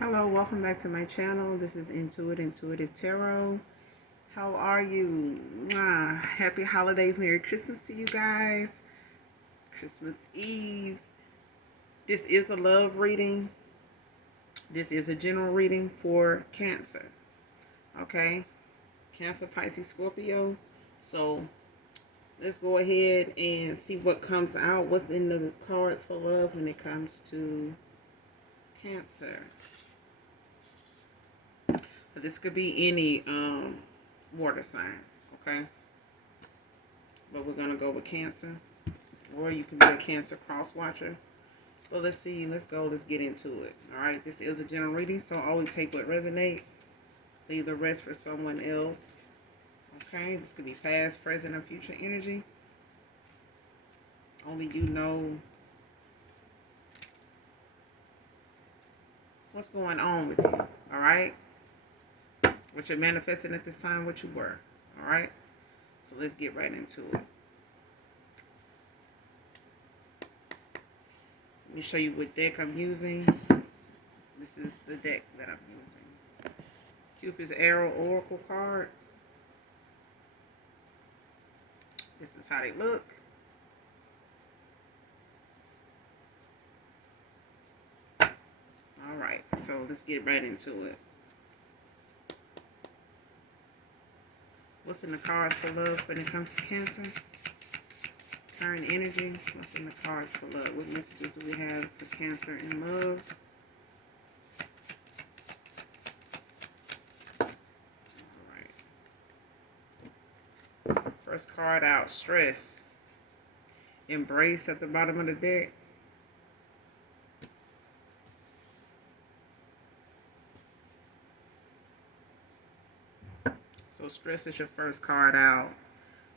Hello, welcome back to my channel. This is Intuitive Tarot. How are you? Happy holidays, Merry Christmas to you guys. Christmas Eve. This is a love reading. This is a general reading for Cancer. Okay? Cancer, Pisces, Scorpio. So let's go ahead and see what comes out. What's in the cards for love when it comes to Cancer. This could be any water sign, okay? But we're going to go with Cancer. Or you can be a Cancer cross watcher. Well, let's see. Let's go. Let's get into it. All right. This is a general reading, so always take what resonates. Leave the rest for someone else. Okay. This could be past, present, or future energy. Only you know what's going on with you. All right. What you're manifesting at this time, what you were. All right. So let's get right into it. Let me show you what deck I'm using. This is the deck that I'm using. Cupid's Arrow Oracle cards. This is how they look. All right, so let's get right into it. What's in the cards for love when it comes to Cancer? Current energy. What's in the cards for love? What messages do we have for Cancer in love? All right. First card out, stress. Embrace at the bottom of the deck. So stress is your first card out.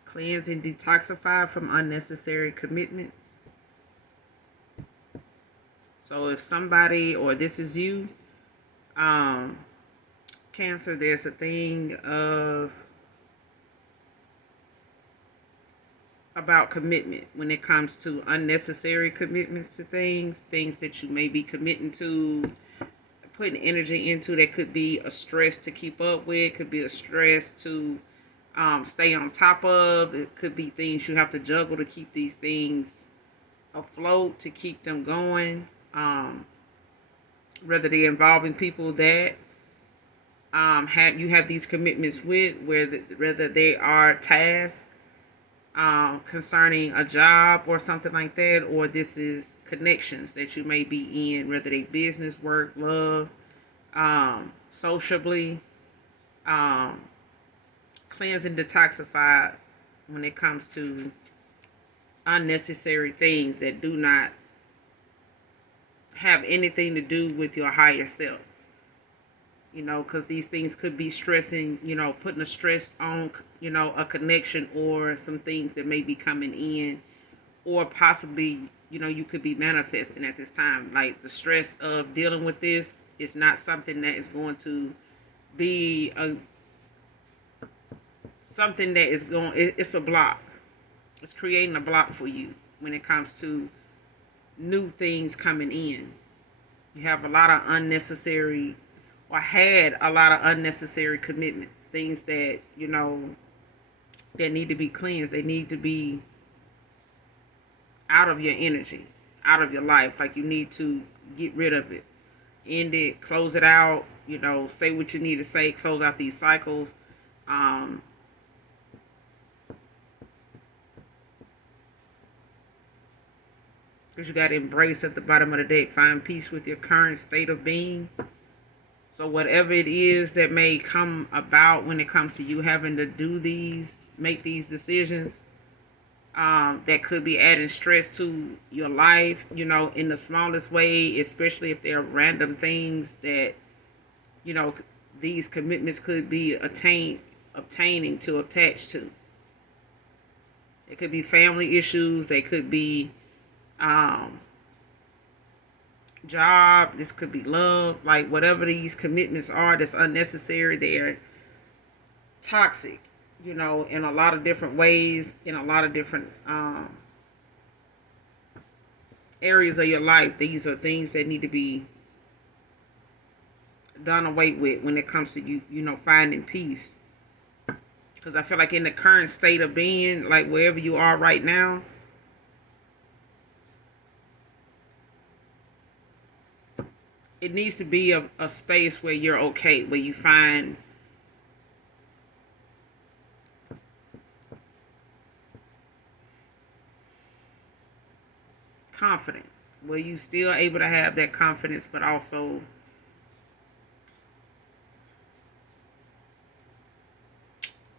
Cleanse and detoxify from unnecessary commitments. So if somebody, or this is you, Cancer, there's a thing about commitment when it comes to unnecessary commitments to things that you may be committing to, putting energy into, that could be a stress to keep up with, could be a stress to stay on top of. It could be things you have to juggle to keep these things afloat, to keep them going. Whether they're involving people that you have these commitments with, whether they are tasks concerning a job or something like that, or this is connections that you may be in, whether they business, work, love, sociably. Cleanse and detoxify when it comes to unnecessary things that do not have anything to do with your higher self. You know, because these things could be stressing, you know, putting a stress on, you know, a connection or some things that may be coming in, or possibly, you know, you could be manifesting at this time. Like the stress of dealing with this is not something that is going to be something that is going, it's a block. It's creating a block for you when it comes to new things coming in. You have a lot of unnecessary, or had a lot of unnecessary commitments, things that, you know, that need to be cleansed. They need to be out of your energy, out of your life. Like you need to get rid of it, end it, close it out, you know, say what you need to say, close out these cycles. Because you got to embrace at the bottom of the deck, find peace with your current state of being. So whatever it is that may come about when it comes to you having to do these, make these decisions, that could be adding stress to your life, you know, in the smallest way, especially if they're random things that, you know, these commitments could be obtaining to attach to. It could be family issues. They could be job. This could be love. Like whatever these commitments are that's unnecessary, they're toxic, you know, in a lot of different ways, in a lot of different areas of your life. These are things that need to be done away with when it comes to finding peace. Because I feel like in the current state of being, like wherever you are right now, it needs to be a space where you're okay, where you find confidence, where you still able to have that confidence, but also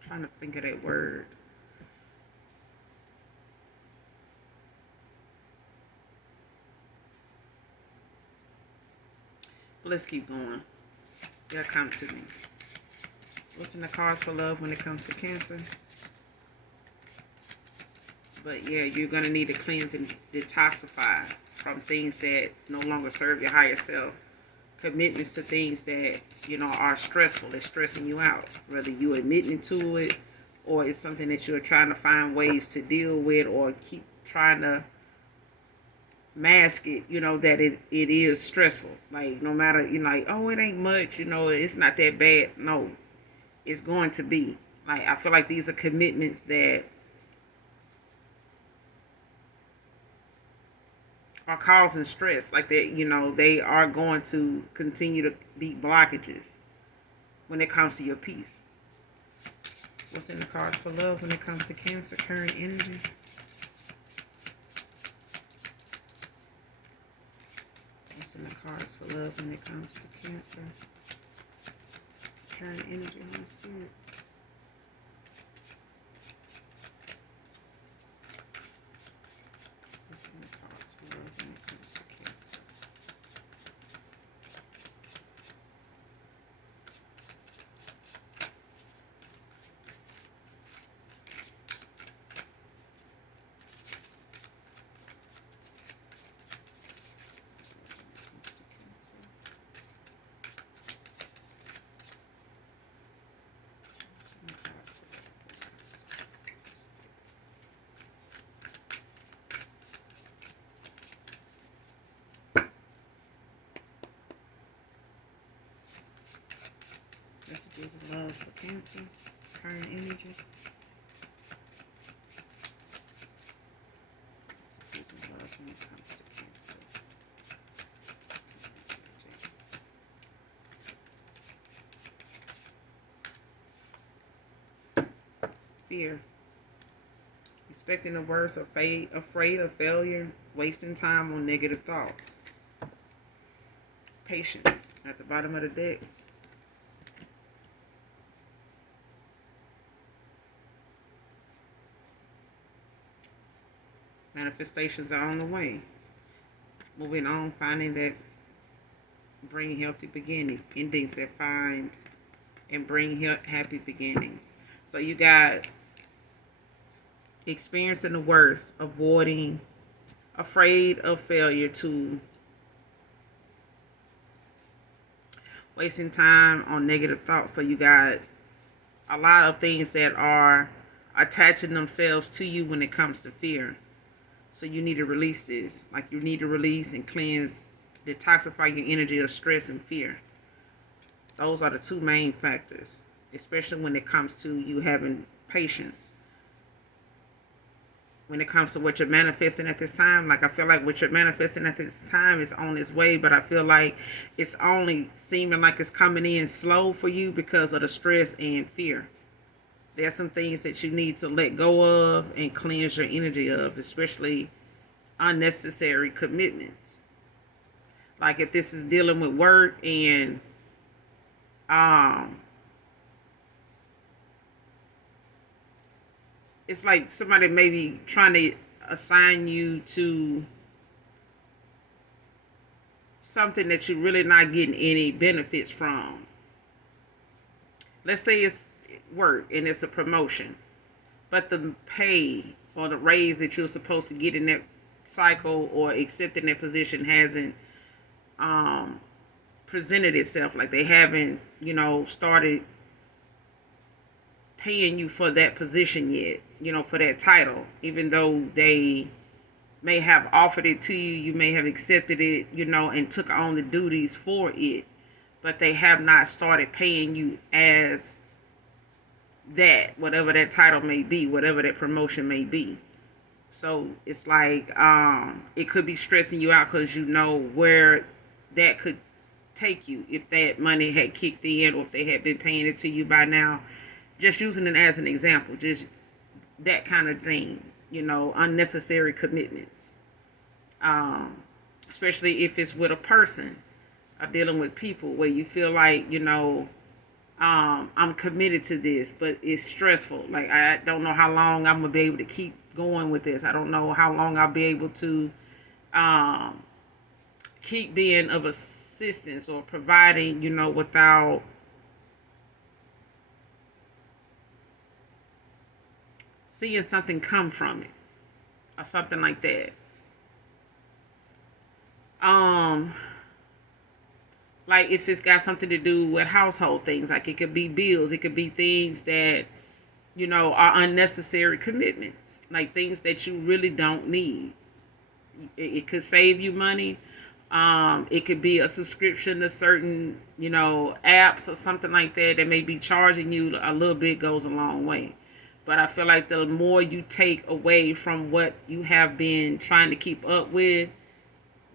trying to think of that word. But let's keep going. It'll come to me. What's in the cards for love when it comes to Cancer? But yeah, you're going to need to cleanse and detoxify from things that no longer serve your higher self. Commitments to things that, are stressful. They're stressing you out. Whether you're admitting to it or it's something that you're trying to find ways to deal with or keep trying to mask it, that it is stressful. Like, no matter, like, oh, it ain't much, it's not that bad. No, it's going to be. Like, I feel like these are commitments that are causing stress. Like, that, they are going to continue to be blockages when it comes to your peace. What's in the cards for love when it comes to Cancer, current energy? What's in the cards for love when it comes to Cancer, current energy, Holy Spirit? What's in the cards for love when it comes to Cancer? Messages of love for Cancer, current energy. Messages of love when it comes to Cancer. Fear. Expecting the worst, or afraid of failure, wasting time on negative thoughts. Patience at the bottom of the deck. Manifestations are on the way. Moving on, finding that bring healthy beginnings, endings that find and bring happy beginnings. So you got experiencing the worst, avoiding, afraid of failure, to wasting time on negative thoughts. So you got a lot of things that are attaching themselves to you when it comes to fear. So you need to release this. Like, you need to release and cleanse, detoxify your energy of stress and fear. Those are the two main factors, especially when it comes to you having patience. When it comes to what you're manifesting at this time, like, I feel like what you're manifesting at this time is on its way, but I feel like it's only seeming like it's coming in slow for you because of the stress and fear. There's some things that you need to let go of and cleanse your energy of, especially unnecessary commitments. Like, if this is dealing with work and it's like somebody maybe trying to assign you to something that you're really not getting any benefits from. Let's say it's work and it's a promotion, but the pay or the raise that you're supposed to get in that cycle or accepting that position hasn't presented itself. Like, they haven't, started paying you for that position yet, for that title. Even though they may have offered it to you, you may have accepted it, and took on the duties for it. but they have not started paying you as that, whatever that title may be, whatever that promotion may be. So it's like it could be stressing you out because you know where that could take you if that money had kicked in or if they had been paying it to you by now. Just using it as an example, just that kind of thing, unnecessary commitments. Um, Especially if it's with a person or dealing with people where you feel like, I'm committed to this, but it's stressful. Like, I don't know how long I'm gonna be able to keep going with this. I don't know how long I'll be able to um, keep being of assistance or providing, without seeing something come from it or something like that. Um, like if it's got something to do with household things, like it could be bills, it could be things that are unnecessary commitments, like things that you really don't need. It could save you money. It could be a subscription to certain, apps or something like that that may be charging you a little bit goes a long way. But I feel like the more you take away from what you have been trying to keep up with,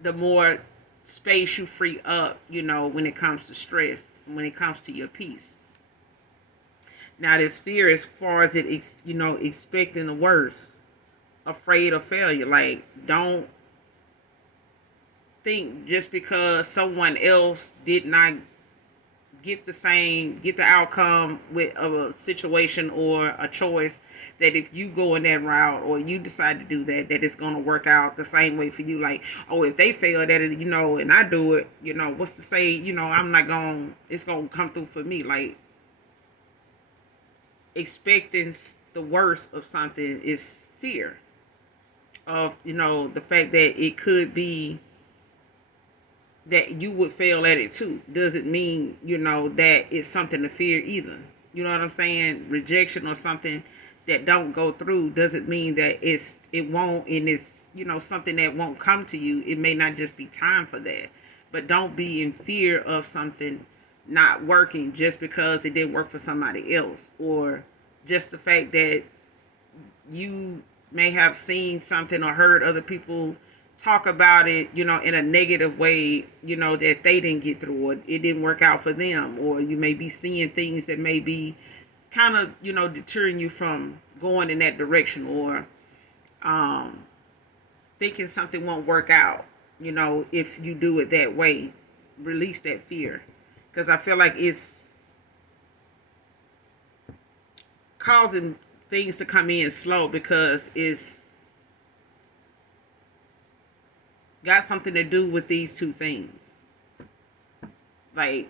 the more space you free up, when it comes to stress, when it comes to your peace. Now, this fear, as far as expecting the worst, afraid of failure. Like, don't think just because someone else did not get the outcome with a situation or a choice, that if you go in that route or you decide to do that, that it's going to work out the same way for you. Like, oh, if they fail at it, and I do it, what's to say, I'm not going, it's going to come through for me. Like, expecting the worst of something is fear of, the fact that it could be that you would fail at it too. Doesn't mean, that it's something to fear either. You know what I'm saying? Rejection or something that don't go through doesn't mean that it won't, and it's, something that won't come to you. It may not just be time for that. But don't be in fear of something not working just because it didn't work for somebody else, or just the fact that you may have seen something or heard other people talk about it, in a negative way, that they didn't get through, or it didn't work out for them, or you may be seeing things that may be kind of, deterring you from going in that direction, or thinking something won't work out, if you do it that way. Release that fear, because I feel like it's causing things to come in slow, because it's got something to do with these two things. Like,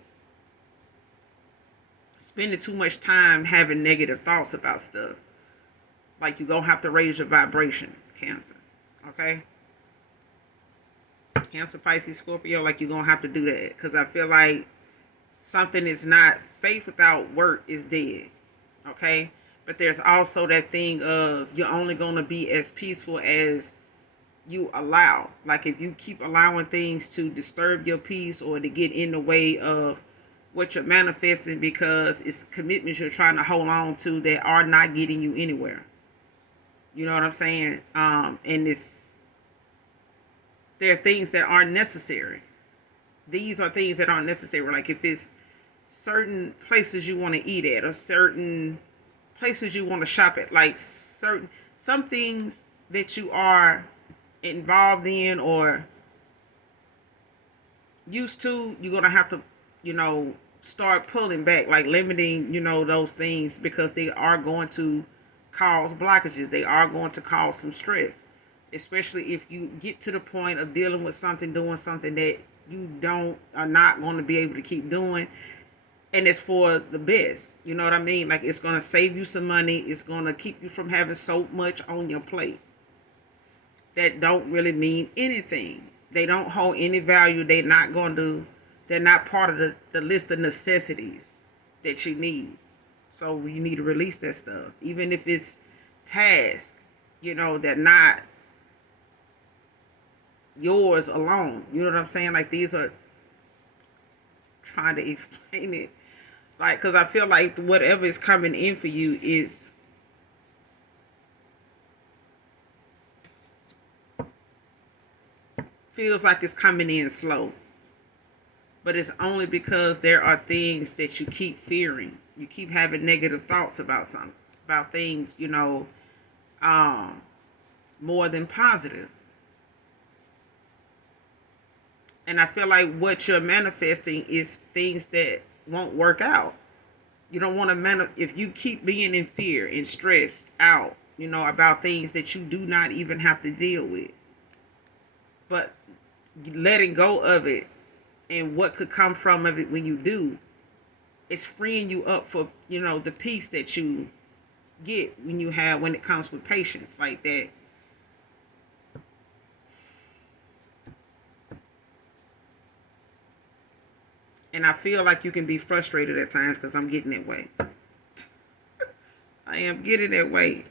spending too much time having negative thoughts about stuff. Like, you're going to have to raise your vibration, Cancer. Okay? Cancer, Pisces, Scorpio, like, you're going to have to do that. Because I feel like something is not, faith without work is dead. Okay? But there's also that thing of you're only going to be as peaceful as you allow. Like, if you keep allowing things to disturb your peace or to get in the way of what you're manifesting, because it's commitments you're trying to hold on to that are not getting you anywhere. You know what I'm saying? And there are things that aren't necessary. These are things that aren't necessary. Like, if it's certain places you want to eat at, or certain places you want to shop at, like some things that you are involved in or used to, you're gonna have to, start pulling back, like limiting, those things, because they are going to cause blockages. They are going to cause some stress, especially if you get to the point of dealing with something, doing something that you are not going to be able to keep doing, and it's for the best. You know what I mean? Like, it's going to save you some money. It's going to keep you from having so much on your plate that don't really mean anything. They don't hold any value. They're not part of the list of necessities that you need. So you need to release that stuff. Even if it's tasks, they're not yours alone. You know what I'm saying? Like, these are trying to explain it. Like, because I feel like whatever is coming in for you is feels like it's coming in slow. But it's only because there are things that you keep fearing. You keep having negative thoughts about something, about things, um, more than positive. And I feel like what you're manifesting is things that won't work out. You don't want to if you keep being in fear and stressed out, about things that you do not even have to deal with. But letting go of it and what could come from of it when you do, it's freeing you up for, the peace that you get when it comes with patience like that. And I feel like you can be frustrated at times because I'm getting that way. I am getting that way.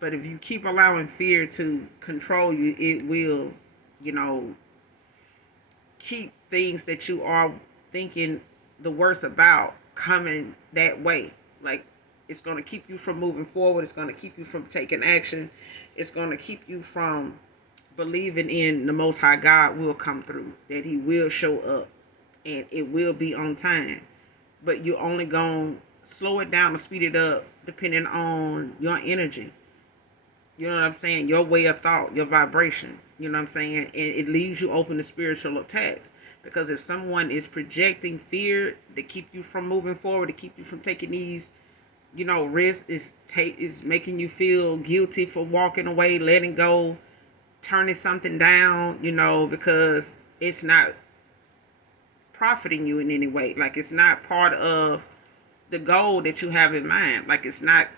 But if you keep allowing fear to control you, it will, you know, keep things that you are thinking the worst about coming that way. Like, it's going to keep you from moving forward. It's going to keep you from taking action. It's going to keep you from believing in the Most High God will come through, that He will show up, and it will be on time. But you're only going to slow it down or speed it up depending on your energy. You know what I'm saying? Your way of thought, your vibration. You know what I'm saying? And it leaves you open to spiritual attacks. Because if someone is projecting fear to keep you from moving forward, to keep you from taking these, risks, is making you feel guilty for walking away, letting go, turning something down, because it's not profiting you in any way. Like, it's not part of the goal that you have in mind. Like, it's not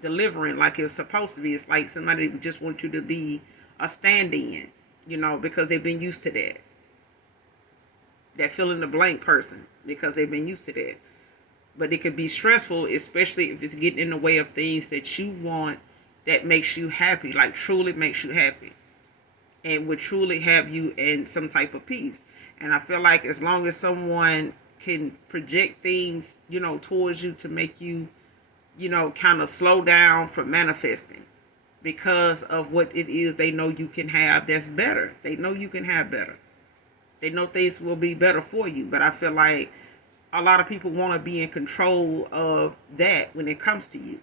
delivering like it's supposed to be. It's like somebody just wants you to be a stand-in, because they've been used to that. That fill in the blank person, because they've been used to that. But it could be stressful, especially if it's getting in the way of things that you want, that makes you happy, like truly makes you happy, and would truly have you in some type of peace. And I feel like as long as someone can project things, towards you to make you, kind of slow down from manifesting because of what it is they know you can have that's better. They know you can have better. They know things will be better for you. But I feel like a lot of people want to be in control of that when it comes to you.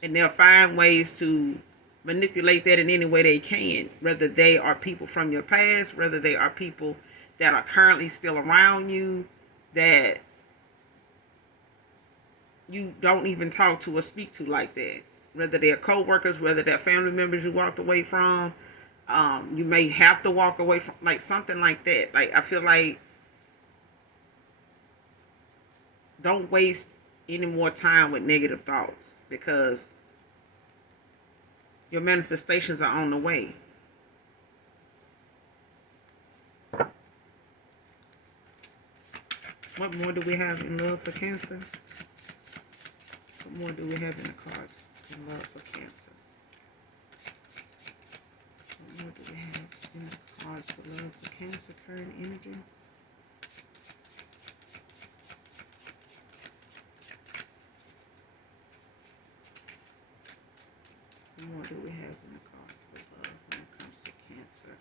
And they'll find ways to manipulate that in any way they can. Whether they are people from your past, whether they are people that are currently still around you, that you don't even talk to or speak to like that. Whether they're co-workers, whether they're family members you walked away from, you may have to walk away from, like something like that. Like, I feel like don't waste any more time with negative thoughts, because your manifestations are on the way. What more do we have in love for Cancer? What more do we have in the cards in love for Cancer? What more do we have in the cards for love for Cancer, current energy? What more do we have in the cards for love when it comes to Cancer?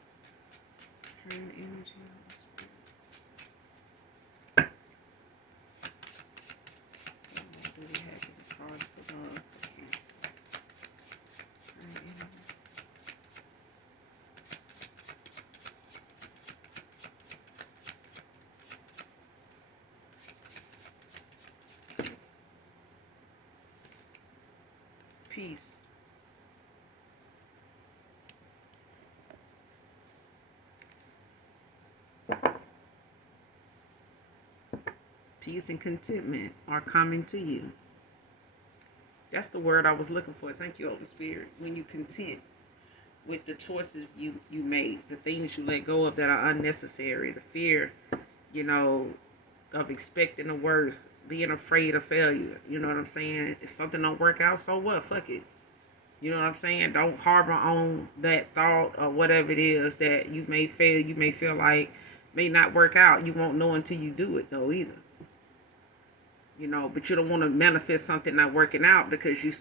Current energy. What more do we have in the cards for love for Cancer? Current energy. Peace. Peace and contentment are coming to you. That's the word I was looking for. Thank you, Holy Spirit. When you content with the choices you make, the things you let go of that are unnecessary, the fear, you know, of expecting the worst, being afraid of failure. You know what I'm saying? If something don't work out, so what? Fuck it. You know what I'm saying? Don't harbor on that thought or whatever it is that you may fail, you may feel like may not work out. You won't know until you do it though either. But you don't want to manifest something not working out because you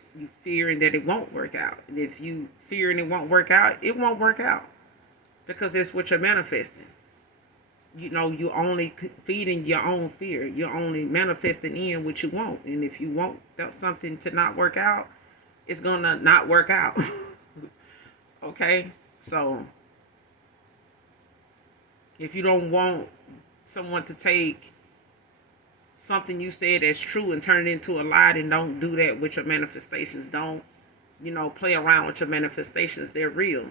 fearing that it won't work out. And if you fearing it won't work out, it won't work out because it's what you're manifesting. You only feeding your own fear. You're only manifesting in what you want. And if you want something to not work out, it's gonna not work out. Okay? So if you don't want someone to take something you said that's true and turn it into a lie, then don't do that with your manifestations. Don't, play around with your manifestations. They're real.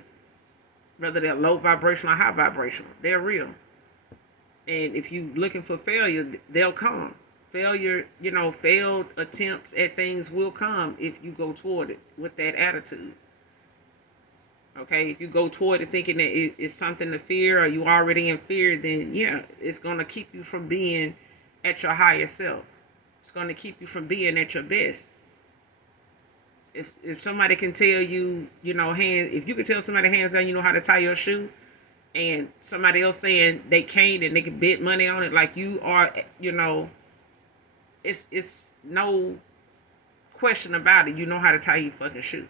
Whether they're low vibrational or high vibrational, they're real. And if you're looking for failure, they'll come. Failure, failed attempts at things will come if you go toward it with that attitude. Okay, if you go toward it thinking that it's something to fear or you already in fear, then yeah, it's going to keep you from being at your higher self. It's going to keep you from being at your best. If somebody can tell you, if you can tell somebody hands down you know how to tie your shoe, and somebody else saying they can't and they can bet money on it like you are, it's no question about it. You know how to tie your fucking shoe.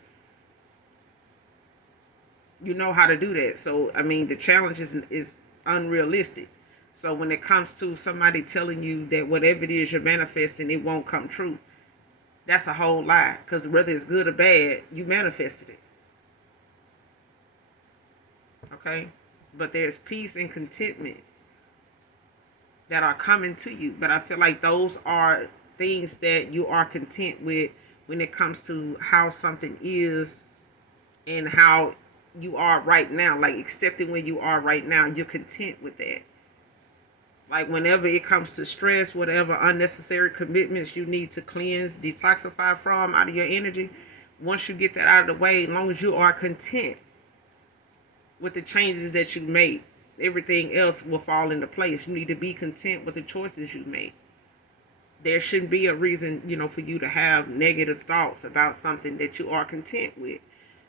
You know how to do that. So I mean, the challenge is unrealistic. So when it comes to somebody telling you that whatever it is you're manifesting, it won't come true, that's a whole lie. Because whether it's good or bad, you manifested it. Okay? But there's peace and contentment that are coming to you. But I feel like those are things that you are content with when it comes to how something is and how you are right now. Like accepting where you are right now, you're content with that. Like whenever it comes to stress, whatever unnecessary commitments you need to cleanse, detoxify from out of your energy, once you get that out of the way, as long as you are content with the changes that you make, everything else will fall into place. You need to be content with the choices you make. There shouldn't be a reason, for you to have negative thoughts about something that you are content with.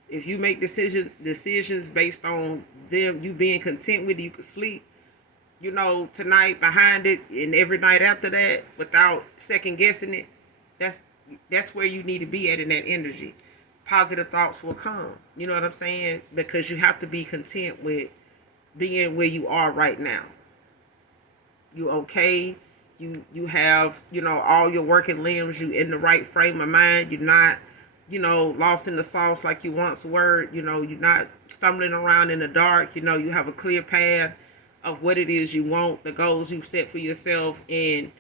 If you make decisions based on them, you being content with it, you can sleep, tonight behind it and every night after that without second guessing it. That's where you need to be at in that energy. Positive thoughts will come. You know what I'm saying? Because you have to be content with being where you are right now. You okay? You have, all your working limbs, you in the right frame of mind, you're not, lost in the sauce like you once were, you're not stumbling around in the dark, you have a clear path of what it is you want, the goals you've set for yourself, and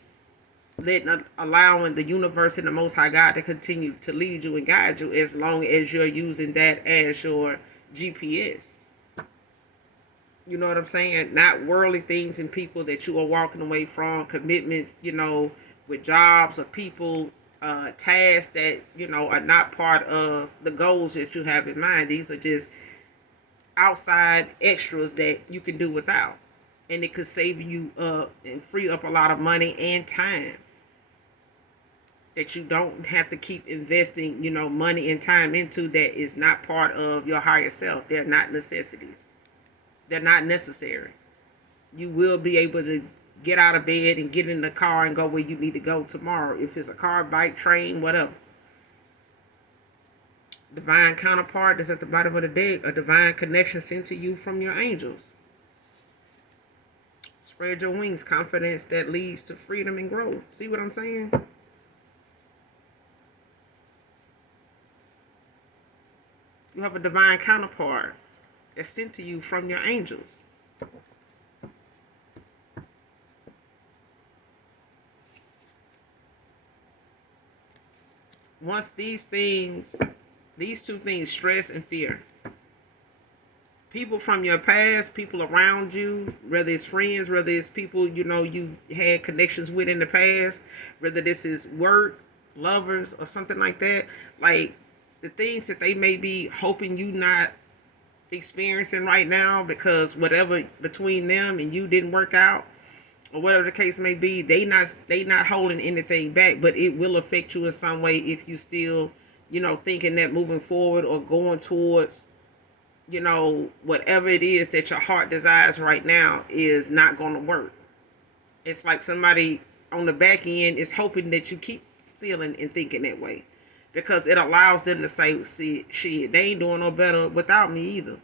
allowing the universe and the Most High God to continue to lead you and guide you as long as you're using that as your GPS. You know what I'm saying? Not worldly things and people that you are walking away from, commitments, with jobs or people, tasks that, are not part of the goals that you have in mind. These are just outside extras that you can do without. And it could save you up and free up a lot of money and time that you don't have to keep investing, money and time into that is not part of your higher self. They're not necessities. They're not necessary. You will be able to get out of bed and get in the car and go where you need to go tomorrow. If it's a car, bike, train, whatever. Divine counterpart is at the bottom of the deck. A divine connection sent to you from your angels. Spread your wings. Confidence that leads to freedom and growth. See what I'm saying? You have a divine counterpart that's sent to you from your angels. Once these two things, stress and fear, people from your past, people around you, whether it's friends, whether it's people you had connections with in the past, whether this is work, lovers, or something like that, like the things that they may be hoping you not experiencing right now because whatever between them and you didn't work out, or whatever the case may be, they not holding anything back, but it will affect you in some way if you still thinking that moving forward or going towards, whatever it is that your heart desires right now is not going to work. It's like somebody on the back end is hoping that you keep feeling and thinking that way, because it allows them to say, see, shit, they ain't doing no better without me either.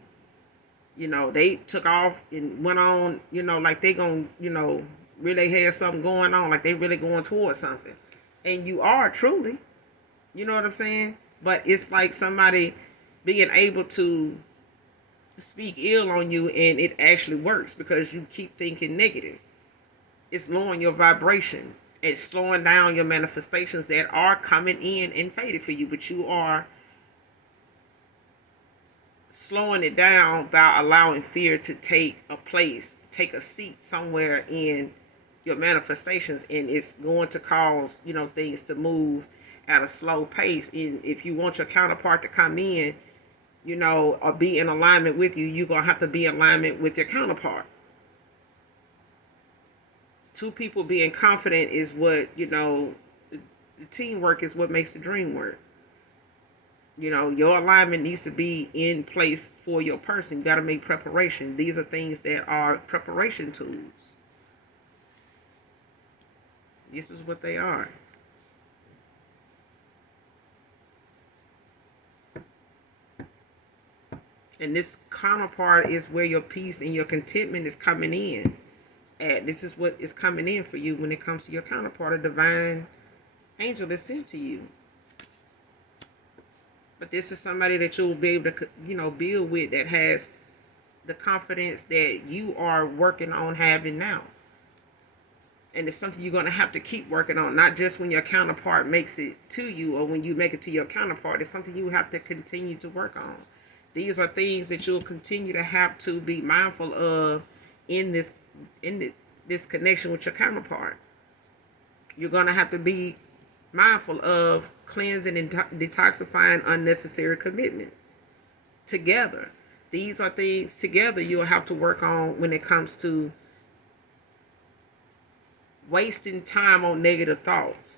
They took off and went on, like they gonna, really have something going on, like they really going towards something. And you are truly, you know what I'm saying? But it's like somebody being able to speak ill on you, and it actually works because you keep thinking negative. It's lowering your vibration. It's slowing down your manifestations that are coming in and faded for you, but you are slowing it down by allowing fear to take a seat somewhere in your manifestations, and it's going to cause, things to move at a slow pace. And if you want your counterpart to come in, or be in alignment with you, you're going to have to be in alignment with your counterpart. Two people being confident is what, the teamwork is what makes the dream work. Your alignment needs to be in place for your person. You got to make preparation. These are things that are preparation tools. This is what they are. And this counterpart is where your peace and your contentment is coming in. This is what is coming in for you when it comes to your counterpart, a divine angel that's sent to you. But this is somebody that you'll be able to, build with, that has the confidence that you are working on having now. And it's something you're going to have to keep working on, not just when your counterpart makes it to you or when you make it to your counterpart. It's something you have to continue to work on. These are things that you'll continue to have to be mindful of in this connection with your counterpart. You're going to have to be mindful of cleansing and detoxifying unnecessary commitments together. These are things together you'll have to work on when it comes to wasting time on negative thoughts.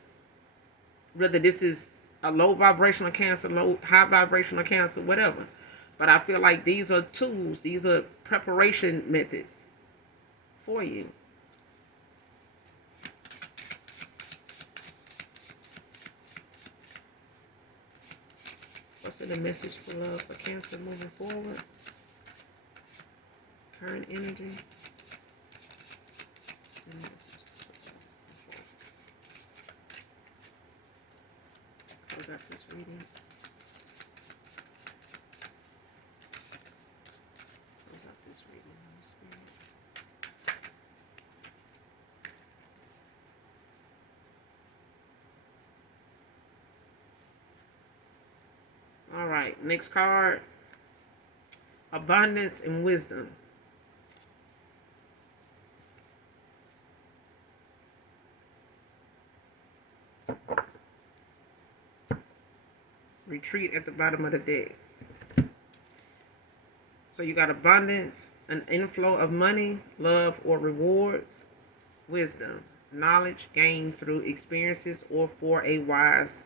Whether this is a low vibrational Cancer, high vibrational Cancer, whatever. But I feel like these are tools, these are preparation methods for you. What's in the message for love for Cancer moving forward? Current energy. Close out this reading. Close out this reading. All right, next card. Abundance and wisdom. Retreat at the bottom of the deck. So you got abundance, an inflow of money, love, or rewards. Wisdom, knowledge gained through experiences or from a wise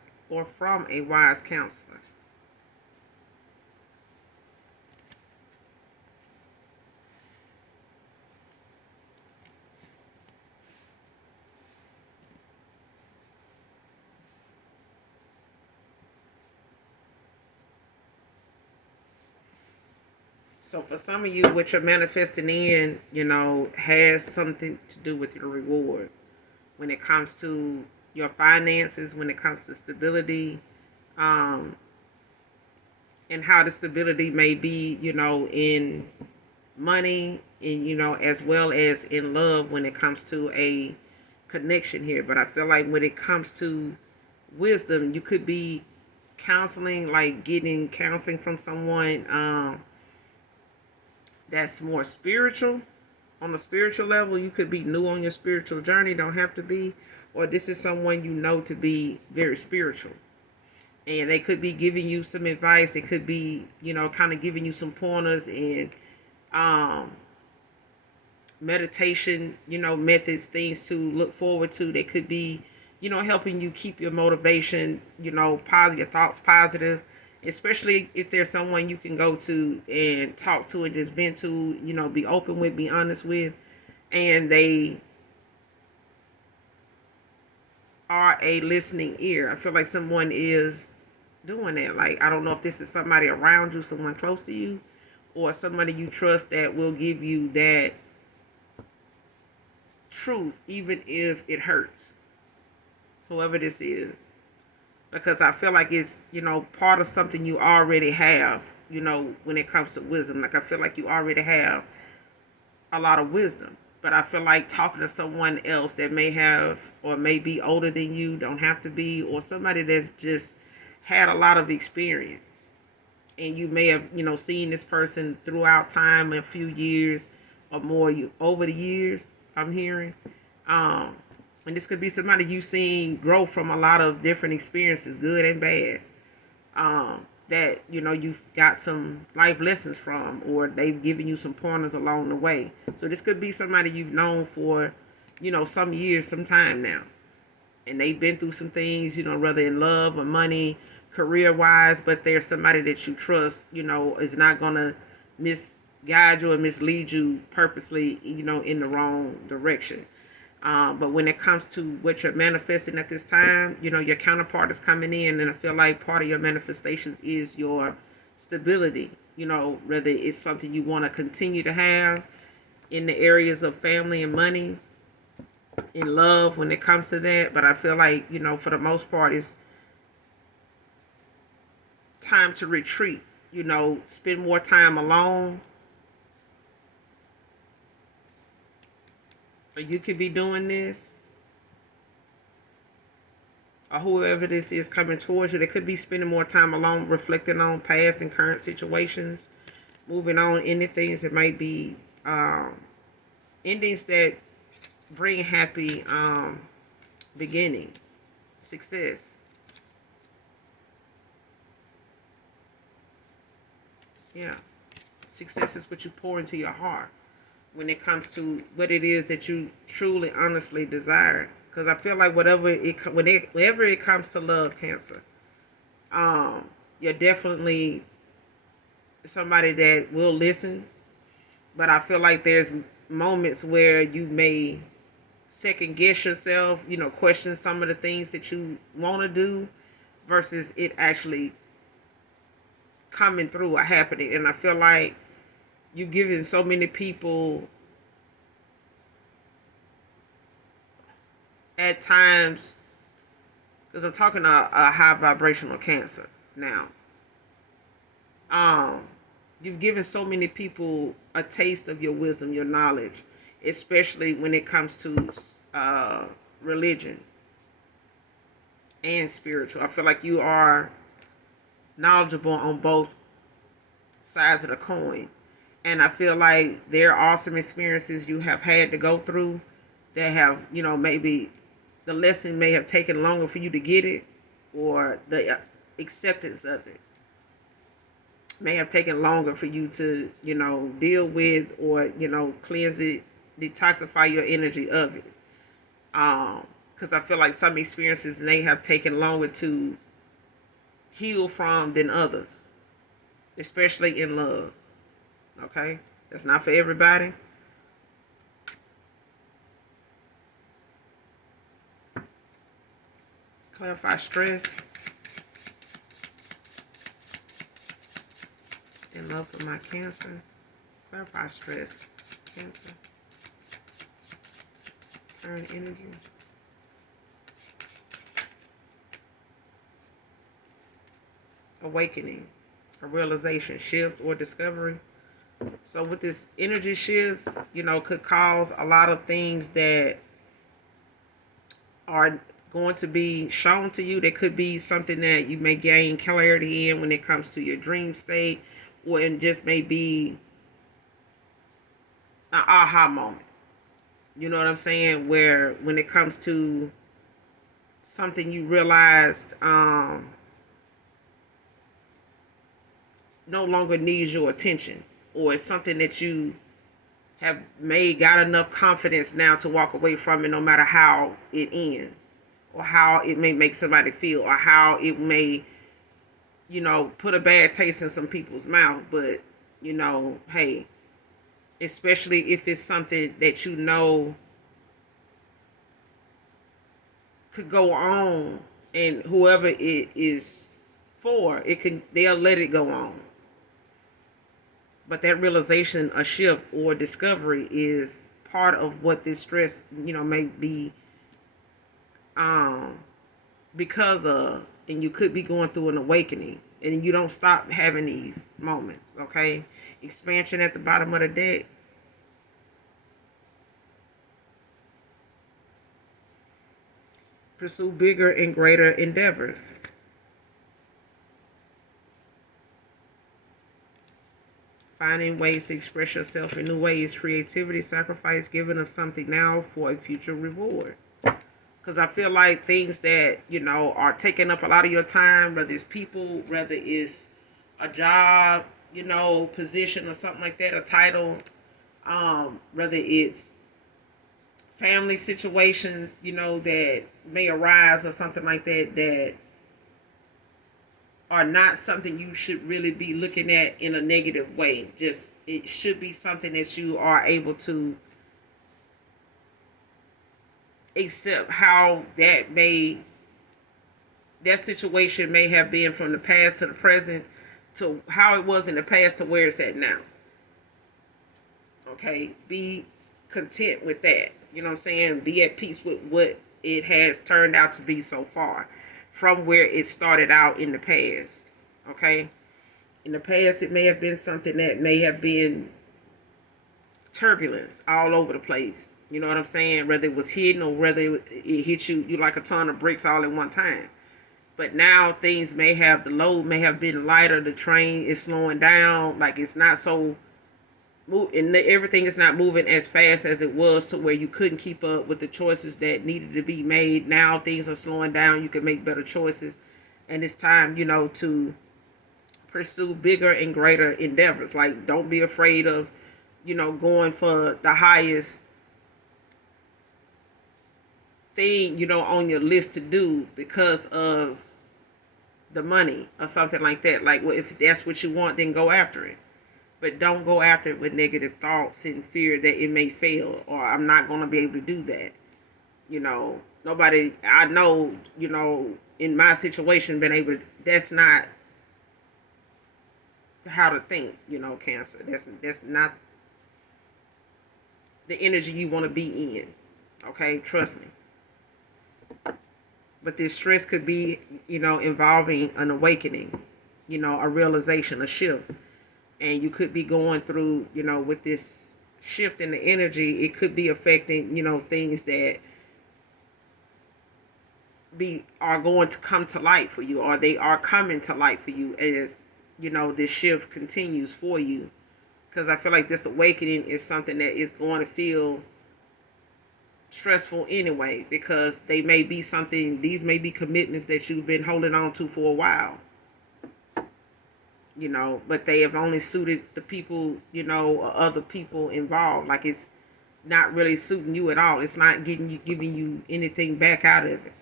counselor. So for some of you, what you're manifesting in, has something to do with your reward. When it comes to your finances, when it comes to stability, and how the stability may be, in money, and, as well as in love when it comes to a connection here. But I feel like when it comes to wisdom, you could be counseling, like getting counseling from someone, that's more spiritual. On a spiritual level, you could be new on your spiritual journey, don't have to be, or this is someone to be very spiritual, and they could be giving you some advice. They could be, kind of giving you some pointers and meditation, methods, things to look forward to. They could be, helping you keep your motivation, positive, your thoughts positive, especially if there's someone you can go to and talk to and just vent to, be open with, be honest with, and they are a listening ear. I feel like someone is doing that. Like, I don't know if this is somebody around you, someone close to you, or somebody you trust that will give you that truth, even if it hurts. Whoever this is. Because I feel like it's, part of something you already have, when it comes to wisdom. Like, I feel like you already have a lot of wisdom. But I feel like talking to someone else that may have or may be older than you, don't have to be, or somebody that's just had a lot of experience. And you may have, seen this person throughout time, a few years or more, over the years, I'm hearing. Um, and this could be somebody you've seen grow from a lot of different experiences, good and bad. That you've got some life lessons from, or they've given you some pointers along the way. So this could be somebody you've known for some years, some time now, and they've been through some things, whether in love or money, career wise, but they're somebody that you trust, is not gonna misguide you or mislead you purposely, in the wrong direction. But when it comes to what you're manifesting at this time, your counterpart is coming in, and I feel like part of your manifestations is your stability. Whether it's something you want to continue to have in the areas of family and money, in love, when it comes to that. But I feel like, for the most part, it's time to retreat. Spend more time alone. Or you could be doing this, or whoever this is coming towards you, they could be spending more time alone, reflecting on past and current situations, moving on, ending things that might be endings that bring happy beginnings, success. Yeah, success is what you pour into your heart when it comes to what it is that you truly, honestly desire. Because I feel like whenever it comes to love, Cancer, you're definitely somebody that will listen. But I feel like there's moments where you may second guess yourself, question some of the things that you want to do versus it actually coming through or happening. And I feel like you're giving so many people at times, because I'm talking a high vibrational Cancer now. You've given so many people a taste of your wisdom, your knowledge, especially when it comes to religion and spiritual. I feel like you are knowledgeable on both sides of the coin. And I feel like there are some experiences you have had to go through that have, maybe the lesson may have taken longer for you to get it, or the acceptance of it may have taken longer for you to, deal with, or, cleanse it, detoxify your energy of it. Because I feel like some experiences may have taken longer to heal from than others, especially in love. Okay? That's not for everybody. Clarify stress and love for my Cancer. Clarify stress, Cancer. Current energy. Awakening, a realization, shift, or discovery. So with this energy shift, could cause a lot of things that are going to be shown to you. That could be something that you may gain clarity in when it comes to your dream state, or it just may be an aha moment. You know what I'm saying? Where when it comes to something you realized no longer needs your attention, or it's something that you have got enough confidence now to walk away from it, no matter how it ends, or how it may make somebody feel, or how it may, put a bad taste in some people's mouth. But, hey, especially if it's something that could go on, and whoever it is for, they'll let it go on. But that realization, a shift or discovery, is part of what this stress, may be um because of, and you could be going through an awakening, and you don't stop having these moments. Okay, expansion at the bottom of the deck. Pursue bigger and greater endeavors. Finding ways to express yourself in new ways. Creativity, sacrifice, giving of something now for a future reward. Because I feel like things that, are taking up a lot of your time, whether it's people, whether it's a job, position or something like that, a title, whether it's family situations, that may arise or something like that, that are not something you should really be looking at in a negative way. Just, it should be something that you are able to accept how that situation may have been from the past to the present, to how it was in the past to where it's at now. Okay, be content with that. You know what I'm saying? Be at peace with what it has turned out to be so far from where it started out in the past. Okay, in the past, it may have been something that may have been turbulence all over the place. You know what I'm saying? Whether it was hidden or whether it hit you like a ton of bricks all at one time. But now things may have, the load may have been lighter. The train is slowing down. Like, it's not so and everything is not moving as fast as it was, to where you couldn't keep up with the choices that needed to be made. Now things are slowing down. You can make better choices, and it's time, to pursue bigger and greater endeavors. Like, don't be afraid of, going for the highest thing, on your list to do because of the money or something like that. Like, well, if that's what you want, then go after it. But don't go after it with negative thoughts and fear that it may fail, or I'm not going to be able to do that. Nobody I know, in my situation, been able to, that's not how to think, Cancer. That's not the energy you want to be in. Okay, trust me. But this stress could be, involving an awakening, a realization, a shift. And you could be going through, with this shift in the energy, it could be affecting, things that are going to come to light for you, or they are coming to light for you as, this shift continues for you. Because I feel like this awakening is something that is going to feel stressful anyway, because these may be commitments that you've been holding on to for a while, but they have only suited the people, or other people involved. Like, it's not really suiting you at all. It's not giving you anything back out of it.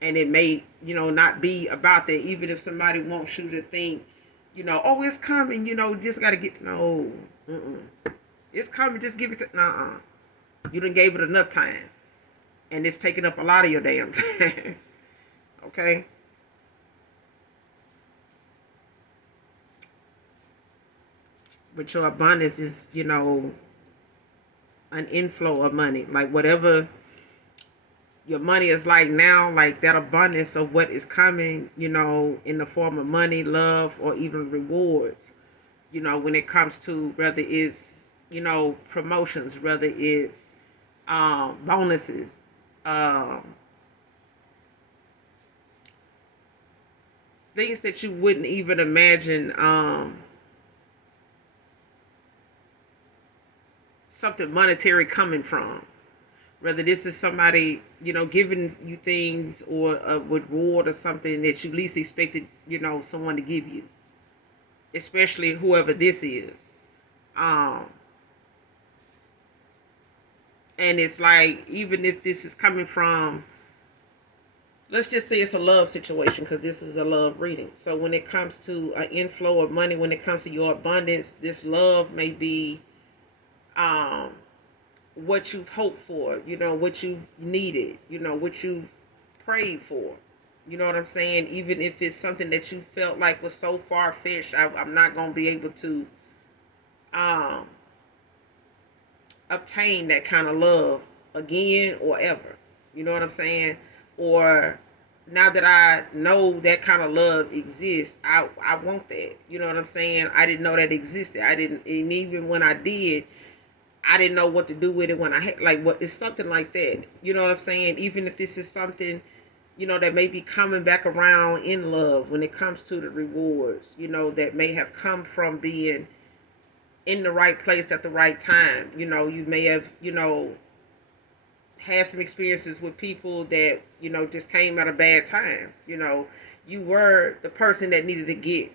And it may, not be about that. Even if somebody wants you to think, oh, it's coming, just got to get, no, it's coming, just give it to, you done gave it enough time. And it's taking up a lot of your damn time. Okay? But your abundance is, an inflow of money. Like, whatever your money is like now, like that abundance of what is coming, in the form of money, love, or even rewards, when it comes to whether it's, promotions, whether it's bonuses, things that you wouldn't even imagine, something monetary coming from. Whether this is somebody, giving you things, or a reward or something that you least expected, someone to give you. Especially whoever this is. And it's like, even if this is coming from, let's just say it's a love situation, because this is a love reading. So when it comes to an inflow of money, when it comes to your abundance, this love may be um, what you've hoped for, what you've needed, what you've prayed for. You know what I'm saying? Even if it's something that you felt like was so far fetched, I'm not going to be able to um, obtain that kind of love again or ever. You know what I'm saying? Or now that I know that kind of love exists, I want that. You know what I'm saying? I didn't know that existed. I didn't, and even when I did, I didn't know what to do with it when I had, like, what, it's something like that. You know what I'm saying? Even if this is something, that may be coming back around in love when it comes to the rewards, that may have come from being in the right place at the right time. You may have, had some experiences with people that, just came at a bad time. You were the person that needed to get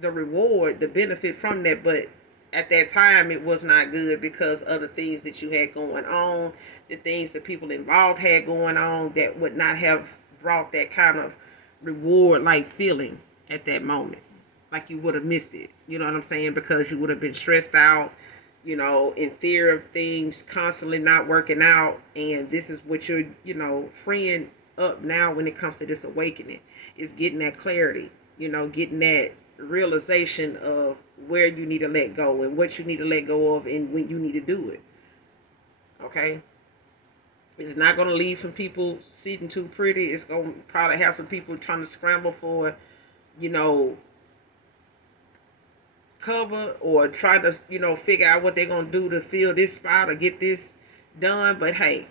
the reward, the benefit from that, but at that time it was not good because of the things that you had going on, the things that people involved had going on that would not have brought that kind of reward like feeling at that moment. Like you would have missed it. You know what I'm saying? Because you would have been stressed out, in fear of things constantly not working out. And this is what you're, freeing up now when it comes to this awakening, is getting that clarity, getting that realization of where you need to let go and what you need to let go of and when you need to do it. Okay? It's not going to leave some people sitting too pretty. It's going to probably have some people trying to scramble for, you know, cover, or try to, figure out what they're going to do to fill this spot or get this done. But hey,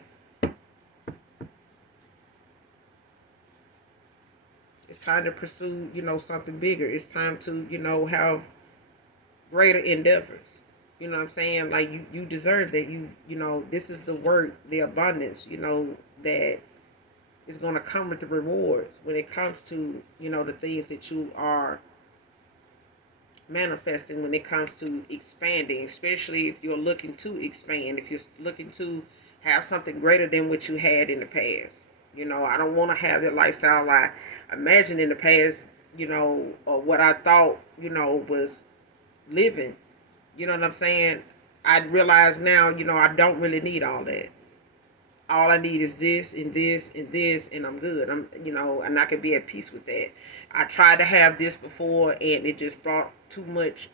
it's time to pursue, something bigger. It's time to, have greater endeavors. You know what I'm saying? Like you deserve that. This is the work, the abundance, that is going to come with the rewards when it comes to, the things that you are manifesting, when it comes to expanding, especially if you're looking to expand, if you're looking to have something greater than what you had in the past. I don't want to have the lifestyle I imagined in the past, or what I thought, was living. You know what I'm saying? I realize now, I don't really need all that. All I need is this and this and this, and I'm good. And I can be at peace with that. I tried to have this before, and it just brought too much,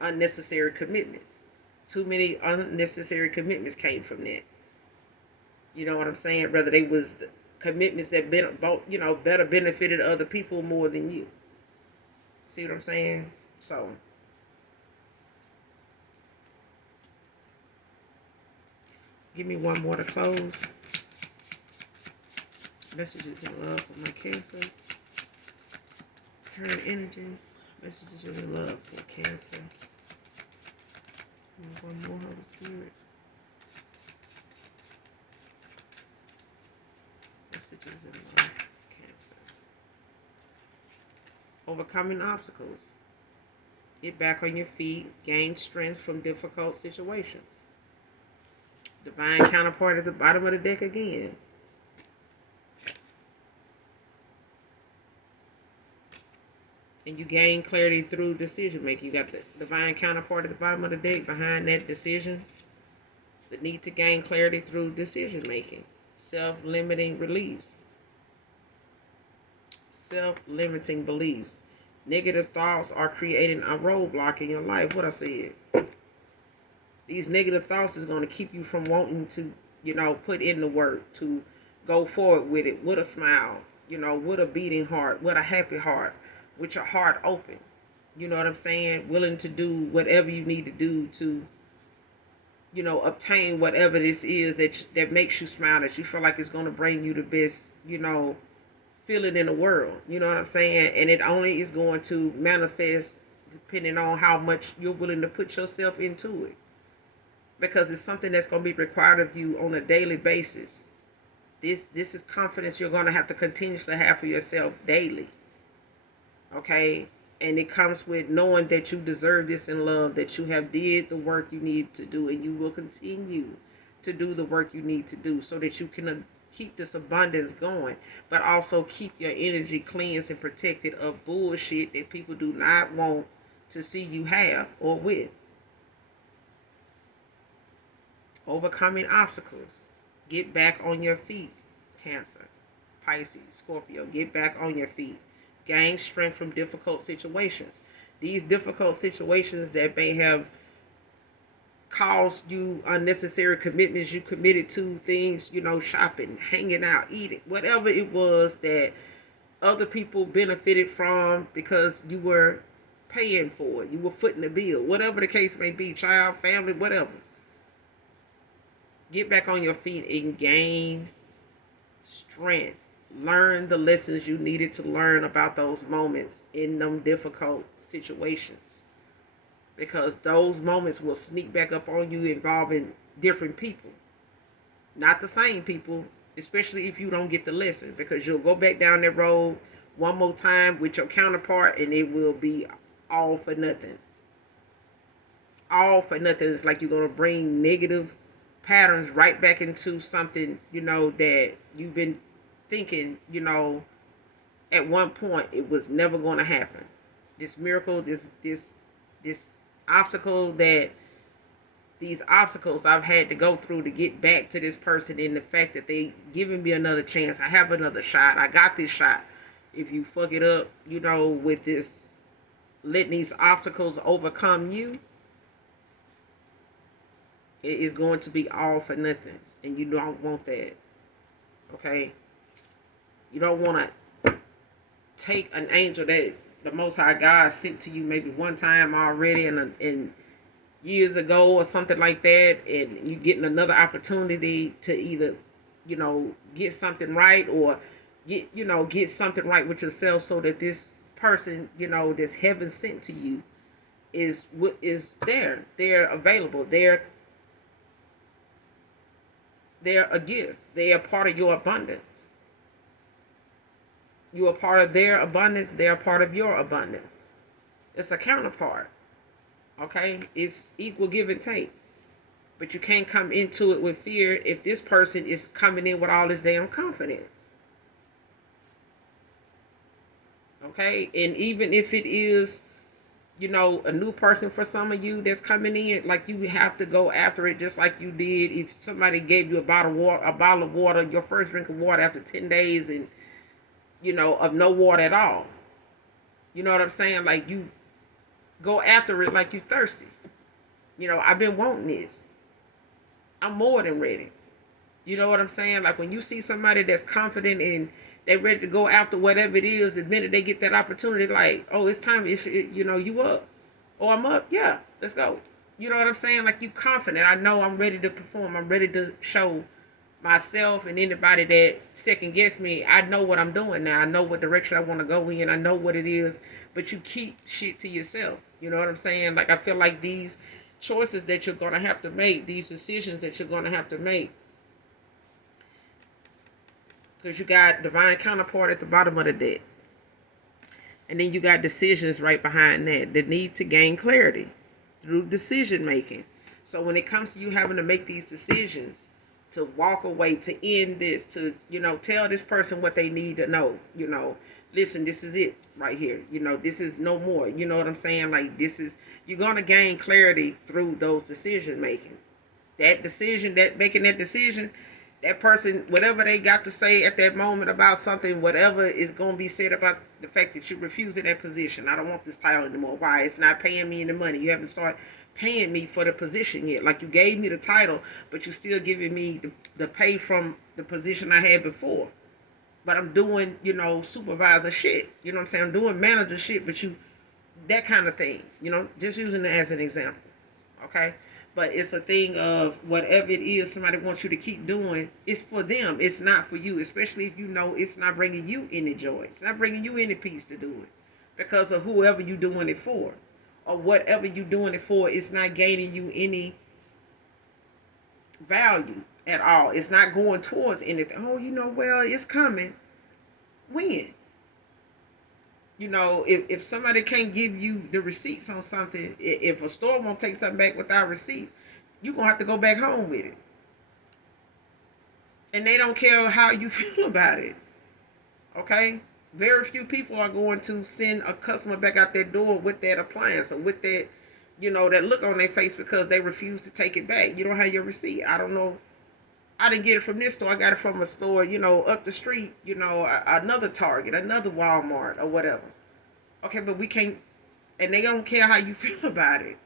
unnecessary commitments. Too many unnecessary commitments came from that. You know what I'm saying? Whether they was commitments that better benefited other people more than you. See what I'm saying? So give me one more to close. Messages in love for my Cancer. Current energy. Messages in love for Cancer. And one more, Holy Spirit. Messages in love for Cancer. Overcoming obstacles. Get back on your feet. Gain strength from difficult situations. Divine counterpart at the bottom of the deck again. And you gain clarity through decision making. You got the divine counterpart at the bottom of the deck. Behind that, decisions. The need to gain clarity through decision making. Self-limiting beliefs. Self-limiting beliefs. Negative thoughts are creating a roadblock in your life. What I said. These negative thoughts is going to keep you from wanting to, put in the work, to go forward with it with a smile, with a beating heart, with a happy heart, with your heart open. You know what I'm saying? Willing to do whatever you need to do to, obtain whatever this is that makes you smile, that you feel like it's going to bring you the best, feeling in the world. You know what I'm saying? And it only is going to manifest depending on how much you're willing to put yourself into it. Because it's something that's going to be required of you on a daily basis. This is confidence you're going to have to continuously have for yourself daily. Okay? And it comes with knowing that you deserve this in love, that you have did the work you need to do, and you will continue to do the work you need to do so that you can keep this abundance going, but also keep your energy cleansed and protected of bullshit that people do not want to see you have or with. Overcoming obstacles. Get back on your feet, Cancer, Pisces, Scorpio. Get back on your feet. Gain strength from difficult situations. These difficult situations that may have caused you unnecessary commitments you committed to, things, shopping, hanging out, eating, whatever it was that other people benefited from because you were paying for it, you were footing the bill, whatever the case may be, child, family, whatever. Get back on your feet and gain strength. Learn the lessons you needed to learn about those moments in them difficult situations, because those moments will sneak back up on you involving different people, not the same people, especially if you don't get the lesson, because you'll go back down that road one more time with your counterpart and it will be all for nothing. All for nothing. It's like you're going to bring negative patterns right back into something, that you've been thinking, at one point it was never going to happen. This miracle, this obstacle that these obstacles I've had to go through to get back to this person, and the fact that they giving me another chance. I have another shot. I got this shot. If you fuck it up, with this, letting these obstacles overcome you, it is going to be all for nothing. And you don't want that. Okay? You don't want to take an angel that the Most High God sent to you maybe one time already and years ago or something like that, and you getting another opportunity to either, get something right, or get something right with yourself, so that this person, this heaven sent to you is there. They're available. They're a gift. They are part of your abundance. You are part of their abundance. They are part of your abundance. It's a counterpart. Okay? It's equal give and take. But you can't come into it with fear if this person is coming in with all this damn confidence. Okay? And even if it is, a new person for some of you that's coming in, like, you have to go after it just like you did if somebody gave you a bottle of water, your first drink of water after 10 days and, of no water at all. You know what I'm saying? Like, you go after it like you thirsty. I've been wanting this. I'm more than ready. You know what I'm saying? Like, when you see somebody that's confident and they ready to go after whatever it is, the minute they get that opportunity, like, oh, it's time, you up. Oh, I'm up. Yeah, let's go. You know what I'm saying? Like, you confident. I know I'm ready to perform. I'm ready to show myself and anybody that second guess me. I know what I'm doing now. I know what direction I want to go in. I know what it is. But you keep shit to yourself. You know what I'm saying? Like, I feel like these choices that you're going to have to make, these decisions that you're going to have to make, because you got divine counterpart at the bottom of the deck. And then you got decisions right behind that. The need to gain clarity through decision making. So when it comes to you having to make these decisions, to walk away, to end this, to, tell this person what they need to know, listen, this is it right here. This is no more. You know what I'm saying? Like, you're going to gain clarity through those decision making. Making that decision, that person, whatever they got to say at that moment about something, whatever is going to be said about the fact that you're refusing that position. I don't want this title anymore. Why? It's not paying me any money. You haven't started paying me for the position yet. Like, you gave me the title, but you're still giving me the pay from the position I had before. But I'm doing, supervisor shit. You know what I'm saying? I'm doing manager shit, but that kind of thing. Just using it as an example. Okay? But it's a thing of whatever it is somebody wants you to keep doing, it's for them. It's not for you, especially if you know it's not bringing you any joy. It's not bringing you any peace to do it because of whoever you're doing it for, or whatever you're doing it for. It's not gaining you any value at all. It's not going towards anything. Oh, well, it's coming. When? If somebody can't give you the receipts on something, if a store won't take something back without receipts, you're going to have to go back home with it. And they don't care how you feel about it. Okay? Very few people are going to send a customer back out their door with that appliance or with that, that look on their face because they refuse to take it back. You don't have your receipt. I don't know. I didn't get it from this store. I got it from a store, up the street, another Target, another Walmart or whatever. Okay, but we can't, and they don't care how you feel about it.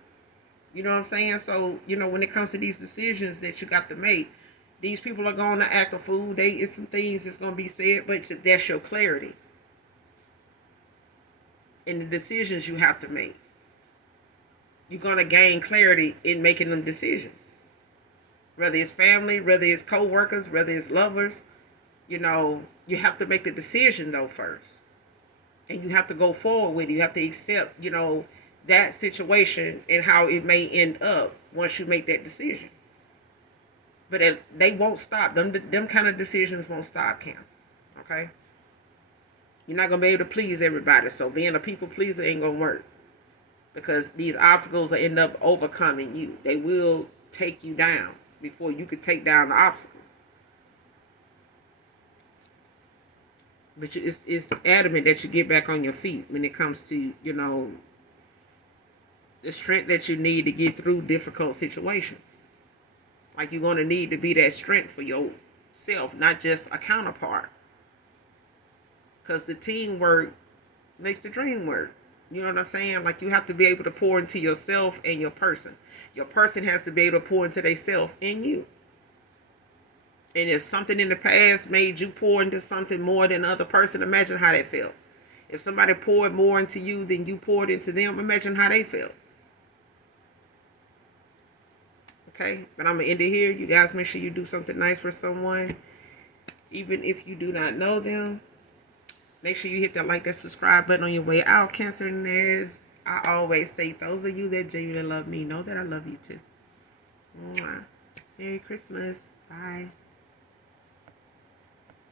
You know what I'm saying? So, when it comes to these decisions that you got to make, these people are going to act a fool. It's some things that's going to be said, but that's your clarity in the decisions you have to make. You're going to gain clarity in making them decisions. Whether it's family, whether it's co-workers, whether it's lovers, you have to make the decision though first. And you have to go forward with it. You have to accept, that situation and how it may end up once you make that decision. But they won't stop. Them kind of decisions won't stop cancer. Okay? You're not going to be able to please everybody. So being a people pleaser ain't going to work. Because these obstacles will end up overcoming you. They will take you down before you could take down the obstacle. But it's adamant that you get back on your feet when it comes to, the strength that you need to get through difficult situations. Like you're going to need to be that strength for yourself, not just a counterpart. Because the teamwork makes the dream work. You know what I'm saying? Like you have to be able to pour into yourself and your person. Your person has to be able to pour into themselves and you. And if something in the past made you pour into something more than the other person, imagine how that felt. If somebody poured more into you than you poured into them, imagine how they felt. Okay, but I'm going to end it here. You guys make sure you do something nice for someone. Even if you do not know them. Make sure you hit that like, that subscribe button on your way out, Cancer. And as I always say, those of you that genuinely love me, know that I love you too. Mwah. Merry Christmas. Bye.